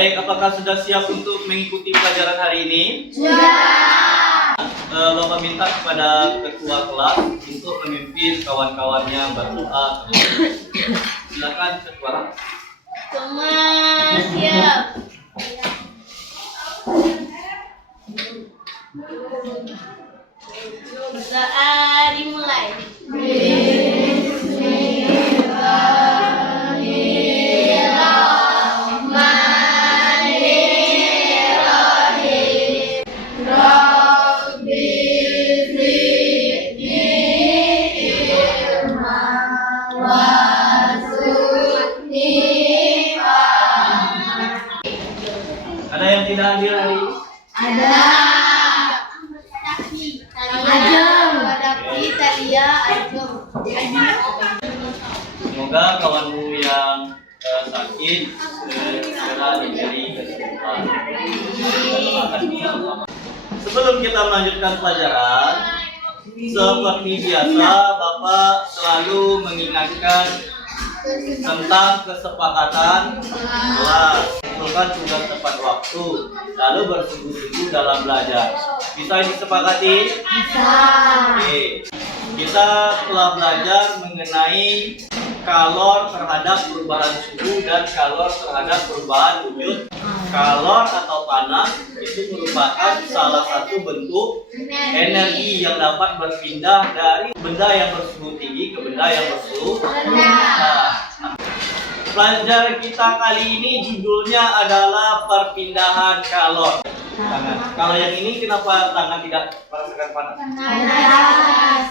Baik, apakah sudah siap untuk mengikuti pelajaran hari ini? Sudah. Bapak minta kepada ketua kelas untuk memimpin kawan-kawannya berdoa. Silakan ketua. Semua siap. Berdoa dimulai. Ada yang tidak hadir hari ini? Ada. Ajeng. Kita dia Ajeng. Semoga kawanmu yang sakit segera diberi kesembuhan. Sebelum kita melanjutkan pelajaran, seperti biasa Bapak selalu mengingatkan tentang kesepakatan kelas, mengumpulkan tugas tepat waktu, lalu bersungguh-sungguh dalam belajar. Bisa disepakati? Bisa. Oke. Kita telah belajar mengenai kalor terhadap perubahan suhu dan kalor terhadap perubahan wujud. Kalor atau panas itu merupakan salah satu bentuk energi yang dapat berpindah dari benda yang bersuhu tinggi ke benda yang bersuhu rendah. Pelajaran kita kali ini judulnya adalah perpindahan kalor. Kalau yang ini kenapa tangan tidak merasakan panas? Panas.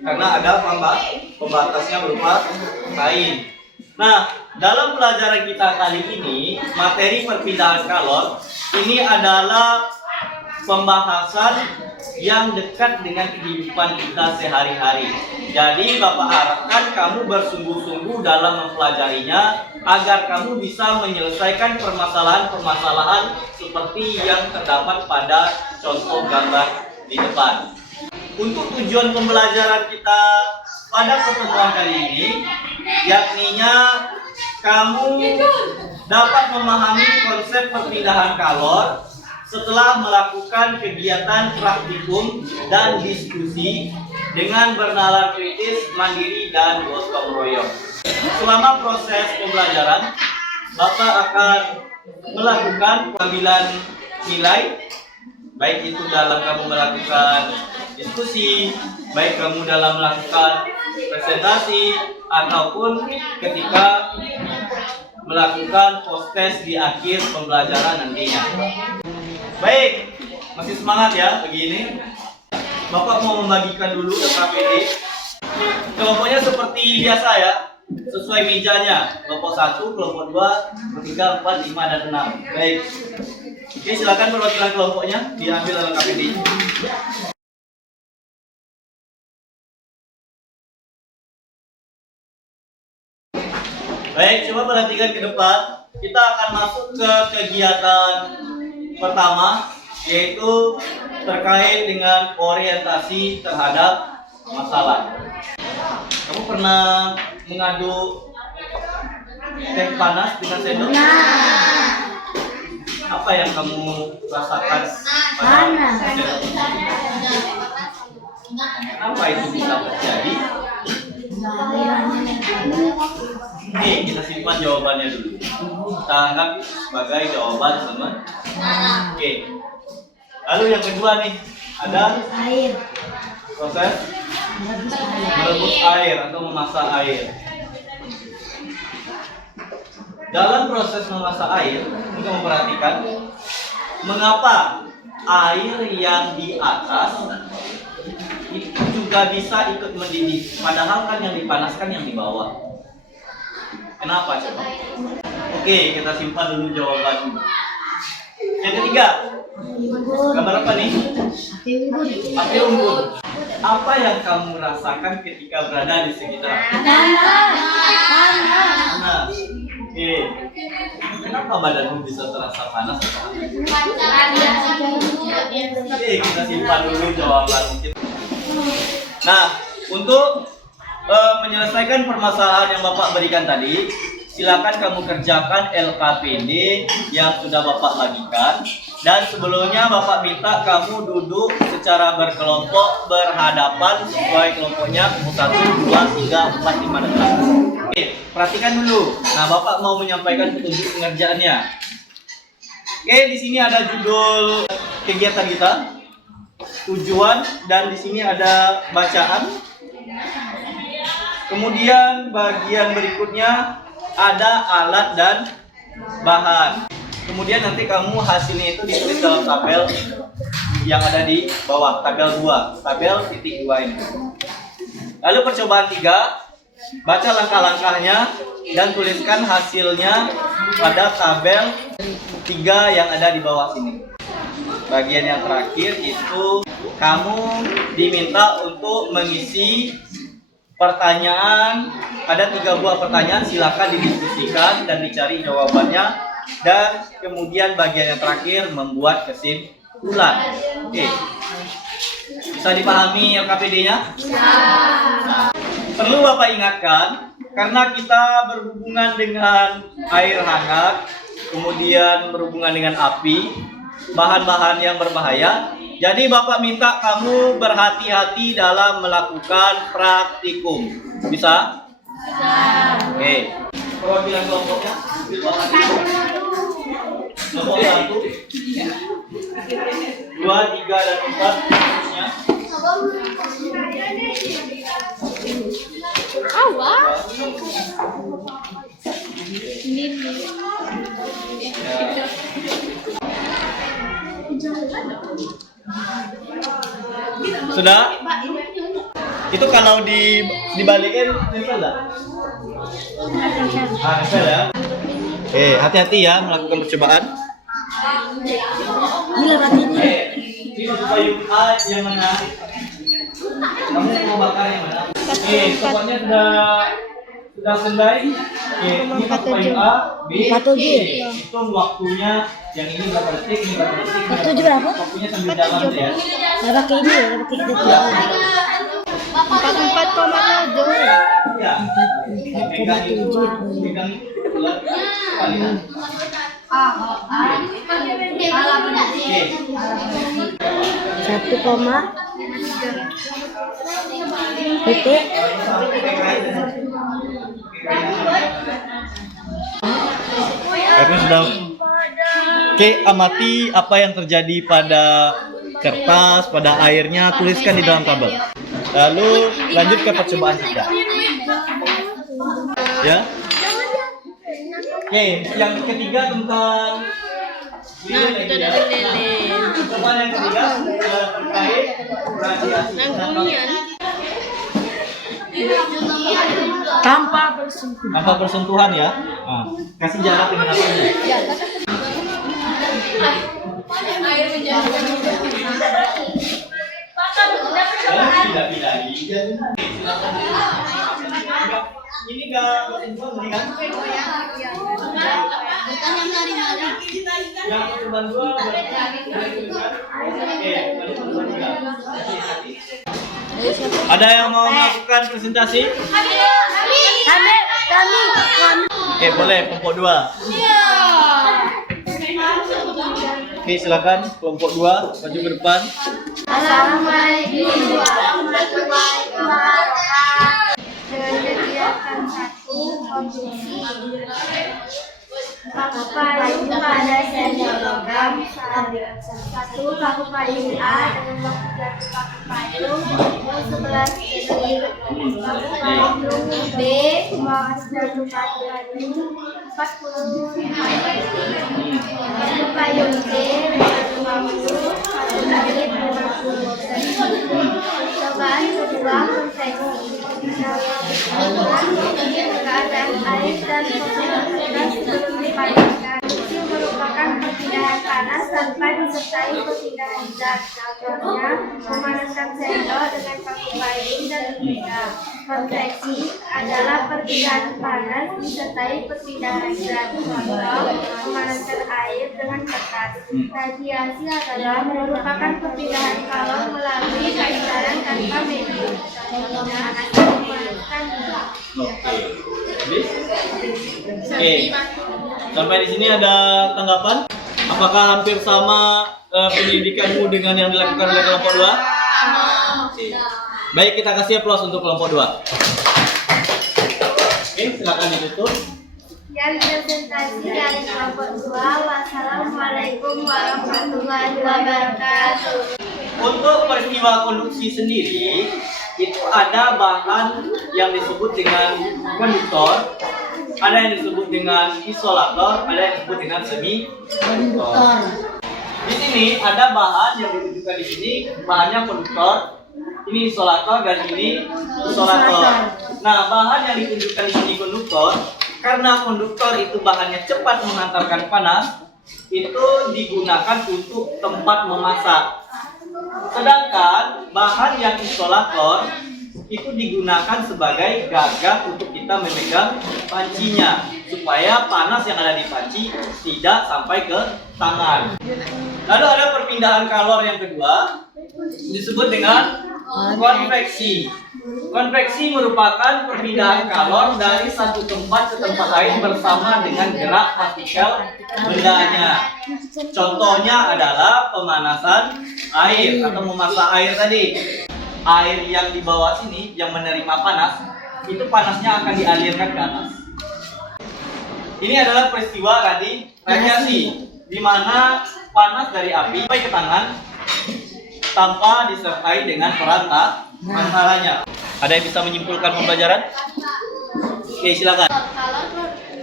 Karena ada pembatasnya berupa kain. Nah, dalam pelajaran kita kali ini, materi perpindahan kalor ini adalah pembahasan yang dekat dengan kehidupan kita sehari-hari. Jadi Bapak harapkan kamu bersungguh-sungguh dalam mempelajarinya agar kamu bisa menyelesaikan permasalahan-permasalahan seperti yang terdapat pada contoh gambar di depan. Untuk tujuan pembelajaran kita pada pertemuan kali ini, yakninya kamu dapat memahami konsep perpindahan kalor setelah melakukan kegiatan praktikum dan diskusi dengan bernalar kritis, mandiri, dan gotong royong. Selama proses pembelajaran, Bapak akan melakukan pengambilan nilai, baik itu dalam kamu melakukan diskusi, baik kamu dalam melakukan presentasi, ataupun ketika melakukan post-test di akhir pembelajaran nantinya. Baik, masih semangat ya begini. Bapak mau membagikan dulu ke KPD. Kelompoknya seperti biasa ya, sesuai mejanya. Kelompok 1, kelompok 2, kelompok 3, 4, 5, dan 6. Baik. Oke, silakan perwakilan kelompoknya diambil oleh KPD. Baik, coba perhatikan ke depan. Kita akan masuk ke kegiatan pertama, yaitu terkait dengan orientasi terhadap masalah. Kamu pernah mengaduk teh panas dengan sendok? Apa yang kamu rasakan? Panas. Apa itu bisa terjadi? Oke, kita simpan jawabannya dulu. Kita anggap sebagai jawaban teman. Oke. Lalu yang kedua nih, ada Air. proses merebus air atau memasak air. Dalam proses memasak air, kita memperhatikan mengapa air yang di atas itu juga bisa ikut mendidih, padahal kan yang dipanaskan yang di bawah. Kenapa coba? Oke, kita simpan dulu jawaban. Yang ketiga, gambar apa nih? Api unggun. Apa yang kamu rasakan ketika berada di sekitar api? Panas. Oke. Kenapa badanmu bisa terasa panas? Oke, kita simpan dulu jawaban kita. Nah, untuk menyelesaikan permasalahan yang Bapak berikan tadi, silakan kamu kerjakan LKPD yang sudah Bapak bagikan. Dan sebelumnya Bapak minta kamu duduk secara berkelompok berhadapan sesuai kelompoknya 1, 2, 3, 4, 5 dan 6. Oke, perhatikan dulu. Nah, Bapak mau menyampaikan petunjuk pengerjaannya. Oke, di sini ada judul kegiatan kita, tujuan, dan di sini ada bacaan. Kemudian bagian berikutnya ada alat dan bahan. Kemudian nanti kamu hasilnya itu ditulis dalam tabel yang ada di bawah, tabel 2, tabel titik 2 ini. Lalu percobaan 3, baca langkah-langkahnya dan tuliskan hasilnya pada tabel 3 yang ada di bawah sini. Bagian yang terakhir itu kamu diminta untuk mengisi pertanyaan. Ada 3 buah pertanyaan, silakan didiskusikan dan dicari jawabannya. Dan kemudian bagian yang terakhir membuat kesimpulan. Oke, bisa dipahami LKPD-nya? Perlu Bapak ingatkan, karena kita berhubungan dengan air hangat, kemudian berhubungan dengan api, bahan-bahan yang berbahaya. Jadi Bapak minta kamu berhati-hati dalam melakukan praktikum. Bisa? Oke. Perwakilan kelompoknya? Kelompok 1, 2, 3, dan 4 seterusnya. Sudah? Itu kalau dibalikin nempel enggak? Nempel ya. Oke, hati-hati ya melakukan percobaan. Ini untuk payung A yang mana? Kamu mau bakar yang mana? Oke, pokoknya sudah selesai. Oke, ini untuk payung A, B, C. Hitung waktunya. Yang ini berapa detik, ini berapa detik. berapa? Waktunya sambil jalan tuh ya. Udah pakai ini, udah pakai detik. 44,7. Iya. Pegang itu, pegang bulat kalian. Satu koma detik. Akhirnya sudah. Oke, amati apa yang terjadi pada kertas, pada airnya, tuliskan di dalam tabel. Lalu lanjut ke percobaan 3. Ya. Oke, yang ketiga tentang lilin lagi ya. Nah, percobaan yang ketiga terkait radiasi. Tanpa bersentuhan ya. Nah, kasih jarak dengan apa aja. Tidak. Ini enggak bersentuhan nih kan? Yang percobaan 2 ada yang mau melakukan presentasi? Kami. Oke, boleh kelompok 2. Oke, silakan kelompok 2 maju ke depan. Assalamualaikum warahmatullahi wabarakatuh. Dengan kegiatan 1 konsumsi paku payung pada sendok logam. 1 paku payung A dengan waktu jatuh paku payung 11 detik. Paku payung B waktu jatuh paku payung 40 detik. Paku payung C waktu 1 menit 50 detik. Percobaan kedua konveksi. Keadaan air dan konsentrasi sebelum dipanaskan. Itu merupakan perpindahan panas tanpa disertai perpindahan zat. Contohnya, memanaskan sendok dengan paku payung dan berbeda. Konveksi adalah perpindahan panas disertai perpindahan zat. Contoh, memanaskan air dengan kertas. Radiasi adalah merupakan perpindahan kalor melalui pancaran tanpa medium. Contohnya, memanaskan minyak. Oke. Habis? Oke. Sampai di sini ada tanggapan? Apakah hampir sama pendidikanmu dengan yang dilakukan oleh kelompok 2? Oke. Baik, kita kasih aplaus untuk kelompok 2. Oke, silakan ditutup. Yang presentasi dari kelompok 2. Wassalamualaikum warahmatullahi wabarakatuh. Untuk peristiwa konduksi sendiri, itu ada bahan yang disebut dengan konduktor, ada yang disebut dengan isolator, ada yang disebut dengan semi konduktor. Di sini ada bahan yang ditunjukkan di sini, bahannya konduktor, ini isolator dan ini isolator. Nah, bahan yang ditunjukkan di sini konduktor, karena konduktor itu bahannya cepat mengantarkan panas, itu digunakan untuk tempat memasak. Sedangkan bahan yang isolator itu digunakan sebagai gagah untuk kita memegang pancinya, supaya panas yang ada di panci tidak sampai ke tangan. Lalu ada perpindahan kalor yang kedua, disebut dengan konveksi. Konveksi merupakan perpindahan kalor dari satu tempat ke tempat lain bersama dengan gerak partikel bendanya. Contohnya adalah pemanasan air atau memasak air tadi. Air yang di bawah sini yang menerima panas, itu panasnya akan dialirkan ke atas. Ini adalah peristiwa tadi radiasi, di mana panas dari api sampai ke tangan tanpa disertai dengan perantaranya. Ada yang bisa menyimpulkan pembelajaran? Oke, silakan. Kalor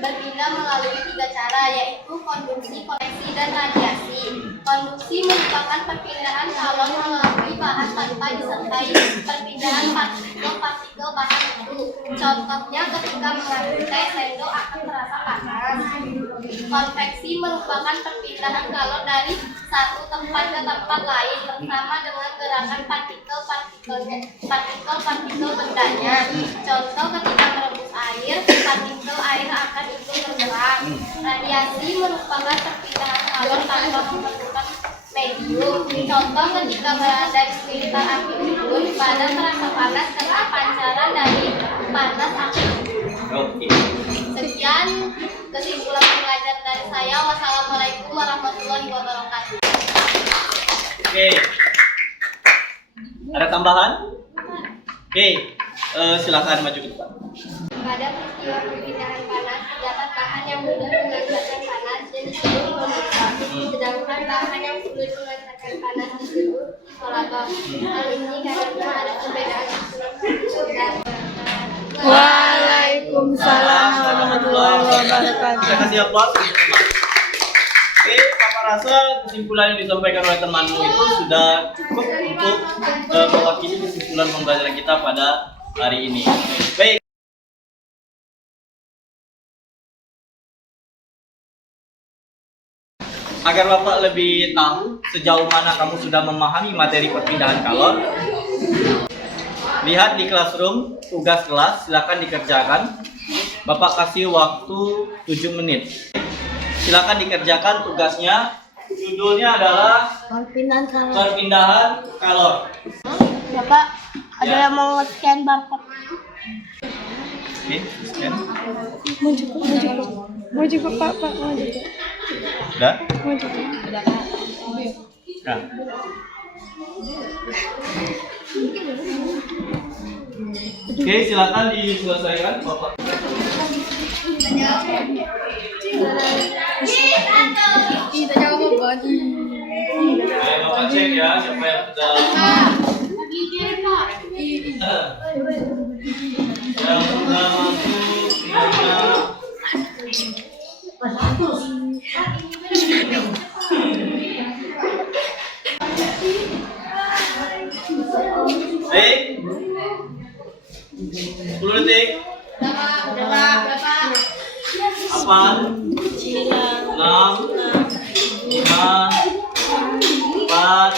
berpindah melalui 3 cara, yaitu konduksi, konveksi, dan radiasi. Konduksi merupakan perpindahan kalor melalui bahan tanpa disertai perpindahan partikel bahan itu. Contohnya ketika mengaduk sendok akan terasa panas. Konveksi merupakan perpindahan kalor dari satu tempat ke tempat lain bersama dengan gerakan partikel bendanya. Contoh ketika merebus air, partikel air akan ikut bergerak. Radiasi merupakan perpindahan kalor tanpa membentukkan medium. Contoh ketika berada di sekitar api unggun, pada terasa panas karena pancaran dari panas api. Oke. Sekian kesimpulan belajar dari saya. Wassalamualaikum warahmatullahi wabarakatuh. Oke. Ada tambahan? Oke. Silakan maju ke depan. Pada peristiwa perpindahan panas, terdapat bahan yang mudah mengantarkan panas dan disebut konduktor. Sedangkan bahan yang sulit mengantarkan panas disebut isolator. Hal ini karena ada perbedaan struktur. Waalaikumsalam warahmatullahi wabarakatuh. Kita kasih aplaus. Oke, Papa rasa kesimpulan yang disampaikan oleh temanmu itu sudah cukup untuk mewakili kesimpulan pembelajaran kita pada hari ini. Baik. Agar Bapak lebih tahu sejauh mana kamu sudah memahami materi perpindahan kalor, lihat di classroom, tugas kelas, silakan dikerjakan. Bapak kasih waktu 7 menit. Silakan dikerjakan tugasnya. Judulnya adalah perpindahan kalor. Bapak, ada yang mau scan barcode? Oke, scan. Mau juga Pak, mau juga. Udah? Mau juga. Nah. Oke, silakan diselesaikan, Bapak. Ayo Bapak cek ya, siapa yang sudah masuk. Baik. 10 detik. 8 6 5 4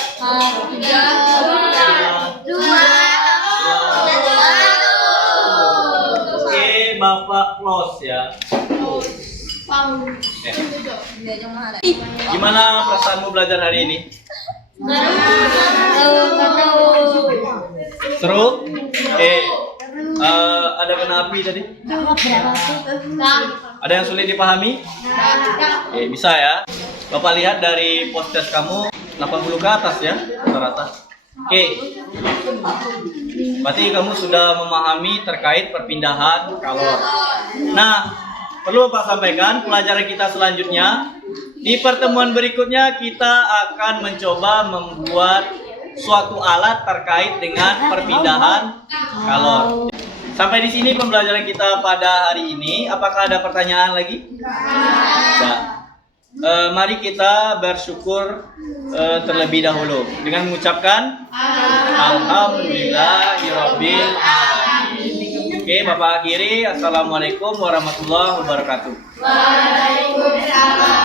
Oke, Bapak close ya. Gimana perasaanmu belajar hari ini? Seru? Ada kena api tadi? Ada yang sulit dipahami? Oke, bisa ya. Bapak lihat dari post-test kamu 80 ke atas ya, rata-rata. Oke. Berarti kamu sudah memahami terkait perpindahan kalor. Nah, perlu Bapak sampaikan pelajaran kita selanjutnya. Di pertemuan berikutnya kita akan mencoba membuat suatu alat terkait dengan perpindahan kalor. Sampai di sini pembelajaran kita pada hari ini. Apakah ada pertanyaan lagi? Tidak. Mari kita bersyukur terlebih dahulu dengan mengucapkan Alhamdulillahirabbil alamin. Oke, Bapak akhiri. Assalamualaikum warahmatullahi wabarakatuh. Waalaikumsalam.